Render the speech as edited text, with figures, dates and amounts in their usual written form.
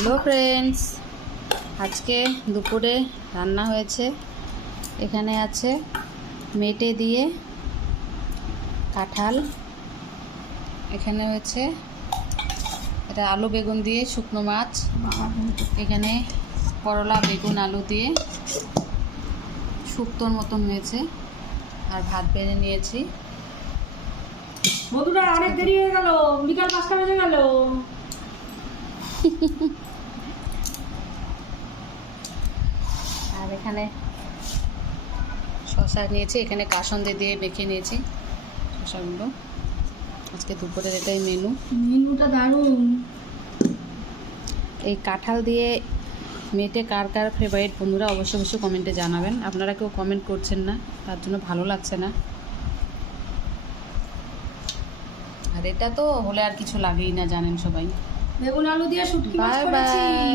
Hello friends, আজকে দুপুরে রান্না হয়েছে। এখানে আছে মেটে দিয়ে কাঁঠাল, এখানে হয়েছে এটা আলু বেগুন দিয়ে শুকনো মাছ, এখানে করলা বেগুন আলু দিয়ে শুক্তোর মতন হয়েছে, আর ভাত বেড়ে নিয়েছি। বন্ধুরা অনেক দেরি হয়ে গেল, বিকাল 5টা বেজে গেল। আর এখানে শসা নিয়েছি, এখানে কাসন্দি দিয়ে মেখে নিয়েছি শসাগুলো। আজকে দুপুরের এটাই মেনুটা দারুণ। এই কাঁঠাল দিয়ে মেটে কার কার ফেভারিট বন্ধুরা অবশ্যই কমেন্টে জানাবেন। আপনারা কেউ কমেন্ট করছেন না, তার জন্য ভালো লাগছে না। আর এটা তো হলে আর কিছু লাগেই না, জানেন সবাই। বেগুন আলু দিয়ে শুটকি মাছ বাই করেছি। বাই।